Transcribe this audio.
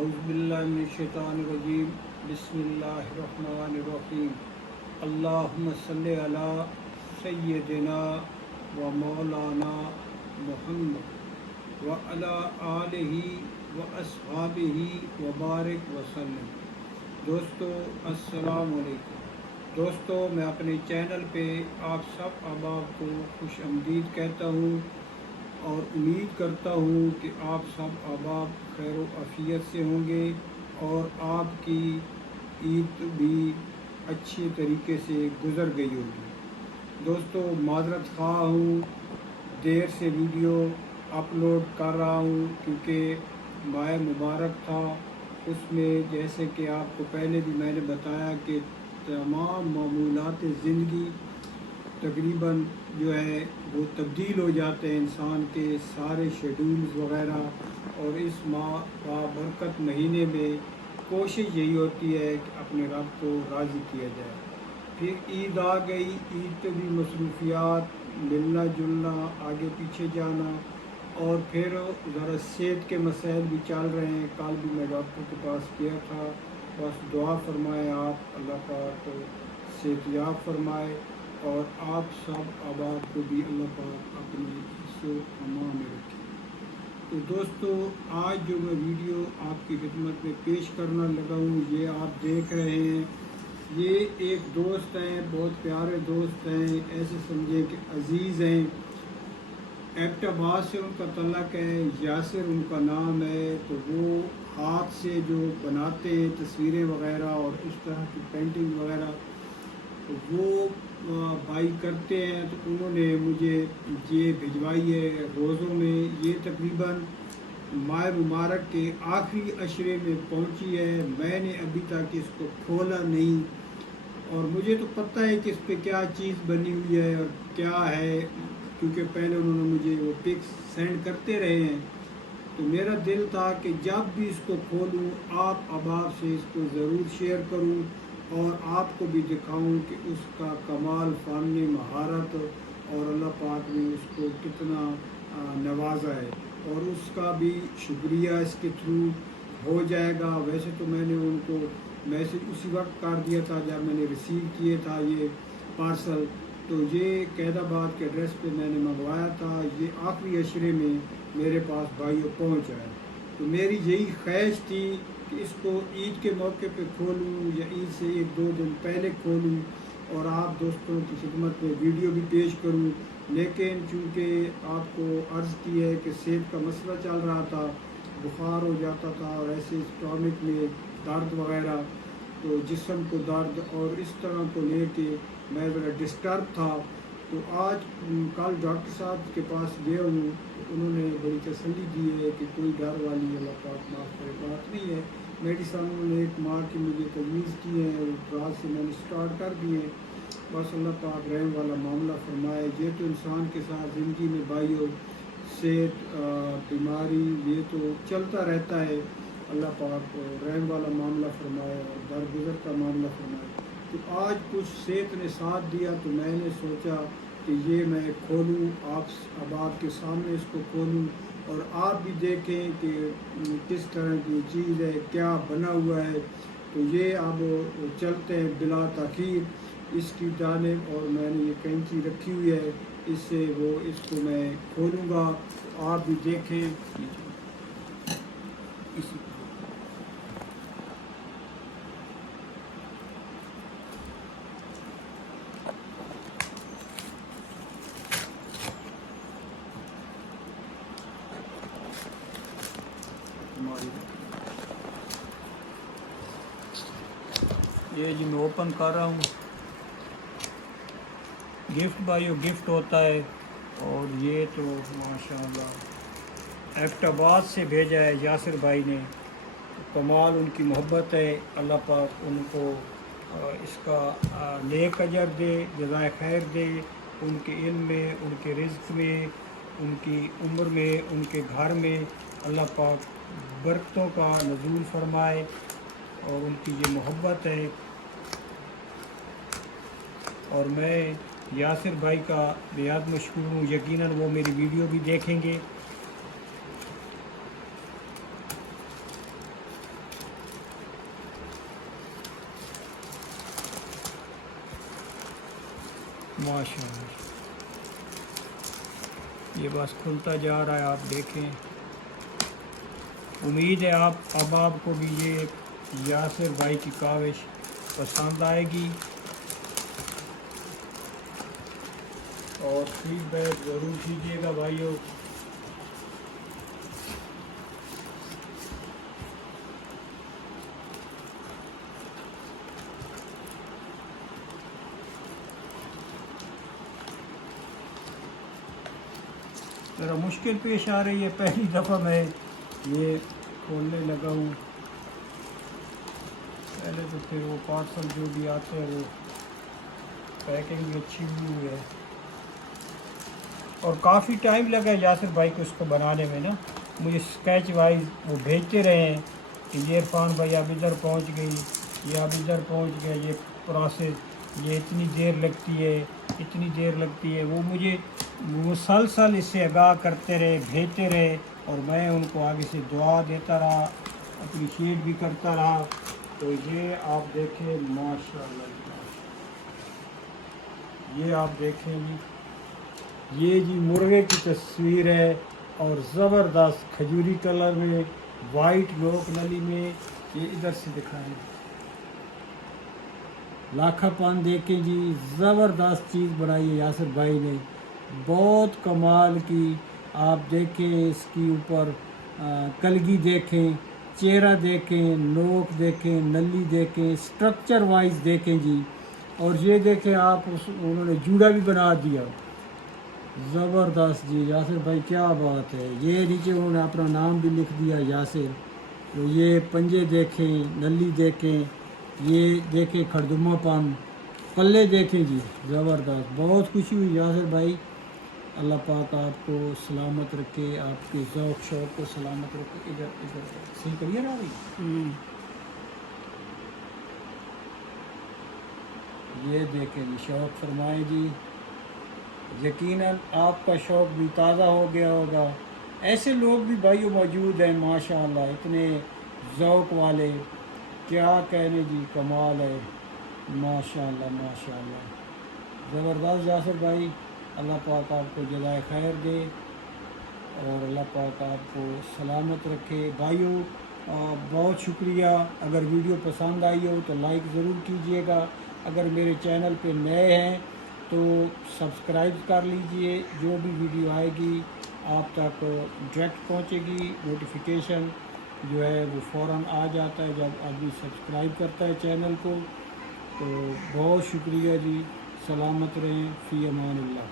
اعوذ باللہ من الشیطان الرجیم بسم اللہ الرحمن الرحیم اللہم صلی علی سیدنا و مولانا محمد و علی آلہ و اصحابہ و بارک وسلم۔ دوستو السلام علیکم۔ دوستو میں اپنے چینل پہ آپ سب احباب کو خوش آمدید کہتا ہوں اور امید کرتا ہوں کہ آپ سب احباب خیر و عافیت سے ہوں گے اور آپ کی عید بھی اچھے طریقے سے گزر گئی ہوگی۔ دوستو معذرت خواہ ہوں، دیر سے ویڈیو اپلوڈ کر رہا ہوں کیونکہ ماہ مبارک تھا، اس میں جیسے کہ آپ کو پہلے بھی میں نے بتایا کہ تمام معمولات زندگی تقریباً جو ہے وہ تبدیل ہو جاتے ہیں، انسان کے سارے شیڈولز وغیرہ، اور اس ماہ کا برکت مہینے میں کوشش یہی ہوتی ہے کہ اپنے رب کو راضی کیا جائے۔ پھر عید آ گئی، عید پہ بھی مصروفیات، ملنا جلنا، آگے پیچھے جانا، اور پھر ذرا صحت کے مسائل بھی چل رہے ہیں۔ کل بھی میں ڈاکٹر کے پاس گیا تھا، بس دعا فرمائے آپ، اللہ پاک کو صحت یاب فرمائے، اور آپ سب احباب کو بھی اللہ پاک اپنی حفظ و امان میں رکھے۔ تو دوستو آج جو میں ویڈیو آپ کی خدمت میں پیش کرنا لگا ہوں، یہ آپ دیکھ رہے ہیں، یہ ایک دوست ہیں، بہت پیارے دوست ہیں، ایسے سمجھے کہ عزیز ہیں۔ ایبٹ آباد سے ان کا تعلق ہے، یاسر ان کا نام ہے۔ تو وہ ہاتھ سے جو بناتے ہیں تصویریں وغیرہ اور اس طرح کی پینٹنگ وغیرہ، وہ بائی کرتے ہیں، تو انہوں نے مجھے یہ بھجوائی ہے روزوں میں۔ یہ تقریباً ماہ مبارک کے آخری عشرے میں پہنچی ہے، میں نے ابھی تک اس کو کھولا نہیں، اور مجھے تو پتہ ہے کہ اس پہ کیا چیز بنی ہوئی ہے اور کیا ہے، کیونکہ پہلے انہوں نے مجھے وہ پکس سینڈ کرتے رہے ہیں۔ تو میرا دل تھا کہ جب بھی اس کو کھولوں آپ احباب سے اس کو ضرور شیئر کروں اور آپ کو بھی دکھاؤں کہ اس کا کمال، فن، مہارت، اور اللہ پاک نے اس کو کتنا نوازا ہے، اور اس کا بھی شکریہ اس کے تھرو ہو جائے گا۔ ویسے تو میں نے ان کو میسیج اسی وقت کر دیا تھا جب میں نے ریسیو کیے تھا یہ پارسل، تو یہ قید آباد کے ایڈریس پہ میں نے منگوایا تھا، یہ آخری عشرے میں میرے پاس بھائیوں پہنچا ہے۔ تو میری یہی خواہش تھی کہ اس کو عید کے موقع پہ کھولوں یا عید سے ایک دو دن پہلے کھولوں اور آپ دوستوں کی خدمت میں ویڈیو بھی پیش کروں، لیکن چونکہ آپ کو عرض کی ہے کہ صحت کا مسئلہ چل رہا تھا، بخار ہو جاتا تھا اور ایسے اسٹامک میں درد وغیرہ، تو جسم کو درد اور اس طرح کو لے کے میں ذرا ڈسٹرب تھا۔ تو آج کل ڈاکٹر صاحب کے پاس گیا ہوں، انہوں نے بڑی تسلی دی ہے کہ کوئی ڈر والی اللہ پاک معاف کرے بات نہیں ہے۔ میڈیسن انہوں نے ایک ماہ کی مجھے تجویز کی ہے، رات سے میں نے سٹارٹ کر دی ہے، بس اللہ پاک رحم والا معاملہ فرمائے۔ یہ تو انسان کے ساتھ زندگی میں بھائیو صحت، بیماری، یہ تو چلتا رہتا ہے، اللہ پاک رحم والا معاملہ فرمائے اور درگزر کا معاملہ فرمائے۔ تو آج کچھ صحت نے ساتھ دیا تو میں نے سوچا کہ یہ میں کھولوں، آپ احباب کے سامنے اس کو کھولوں اور آپ بھی دیکھیں کہ کس طرح کی چیز ہے، کیا بنا ہوا ہے۔ تو یہ اب چلتے ہیں بلا تاخیر اس کی جانب، اور میں نے یہ کینچی رکھی ہوئی ہے، اس سے وہ اس کو میں کھولوں گا، آپ بھی دیکھیں اسی یہ جی میں اوپن کر رہا ہوں۔ گفٹ بھائیو گفٹ ہوتا ہے، اور یہ تو ماشاءاللہ ایبٹ آباد سے بھیجا ہے یاسر بھائی نے، کمال ان کی محبت ہے، اللہ پاک ان کو اس کا نیک اجر دے، جزائے خیر دے، ان کے علم میں، ان کے رزق میں، ان کی عمر میں، ان کے گھر میں اللہ پاک برکتوں کا نزول فرمائے، اور ان کی یہ محبت ہے۔ اور میں یاسر بھائی کا بےحد مشکور ہوں، یقیناً وہ میری ویڈیو بھی دیکھیں گے۔ ماشاء اللہ یہ بس کھلتا جا رہا ہے، آپ دیکھیں۔ امید ہے اب آپ کو بھی یہ یاسر بھائی کی کاوش پسند آئے گی، اور فیڈ بیک ضرور کیجیے گا بھائیوں۔ ذرا مشکل پیش آ رہی ہے، پہلی دفعہ میں یہ کھولنے لگا ہوں، پہلے تو پھر وہ پارسل جو بھی آتے ہیں وہ پیکنگ بھی اچھی ہوئی ہے، اور کافی ٹائم لگا یاسر بھائی کو اس کو بنانے میں نا، مجھے اسکیچ وائز وہ بھیجتے رہے ہیں کہ یہ عرفان بھائی اب ادھر پہنچ گئی، یہ اب ادھر پہنچ گیا، یہ پروسیس یہ اتنی دیر لگتی ہے، اتنی دیر لگتی ہے، وہ مجھے مسلسل اس سے آگاہ کرتے رہے، بھیجتے رہے، اور میں ان کو آگے سے دعا دیتا رہا، اپریشیٹ بھی کرتا رہا۔ تو یہ آپ دیکھیں ماشاء اللہ، یہ آپ دیکھیں جی، یہ جی مرغے کی تصویر ہے، اور زبردست کھجوری کلر میں، وائٹ لوک نلی میں، یہ ادھر سے دکھائیں، لاکھا پان دیکھیں جی، زبردست چیز بنائی ہے یاسر بھائی نے، بہت کمال کی۔ آپ دیکھیں اس کی اوپر کلگی دیکھیں، چہرہ دیکھیں، نوک دیکھیں، نلی دیکھیں، سٹرکچر وائز دیکھیں جی، اور یہ دیکھیں آپ انہوں نے جوڑا بھی بنا دیا، زبردست جی یاسر بھائی کیا بات ہے۔ یہ نیچے انہوں نے اپنا نام بھی لکھ دیا یاسر، تو یہ پنجے دیکھیں، نلی دیکھیں، یہ دیکھیں کھڑدمہ پن، پلے دیکھیں جی، زبردست، بہت خوشی ہوئی یاسر بھائی، اللہ پاک آپ کو سلامت رکھے، آپ کے ذوق شوق کو سلامت رکھے۔ ادھر صحیح کریے نا بھائی، یہ دیکھیں جی، شوق فرمائیں جی، یقیناً آپ کا شوق بھی تازہ ہو گیا ہوگا۔ ایسے لوگ بھی بھائیوں موجود ہیں ماشاءاللہ، اتنے ذوق والے، کیا کہنے جی، کمال ہے، ماشاءاللہ ماشاءاللہ، زبردست یاسر بھائی، اللہ پاک آپ کو جزائے خیر دے، اور اللہ پاک آپ کو سلامت رکھے۔ بھائیوں بہت شکریہ، اگر ویڈیو پسند آئی ہو تو لائک ضرور کیجیے گا، اگر میرے چینل پہ نئے ہیں تو سبسکرائب کر لیجئے، جو بھی ویڈیو آئے گی آپ تک ڈائریکٹ پہنچے گی، نوٹیفیکیشن جو ہے وہ فوراً آ جاتا ہے جب آدمی سبسکرائب کرتا ہے چینل کو۔ تو بہت شکریہ جی، سلامت رہیں، فی امان اللہ۔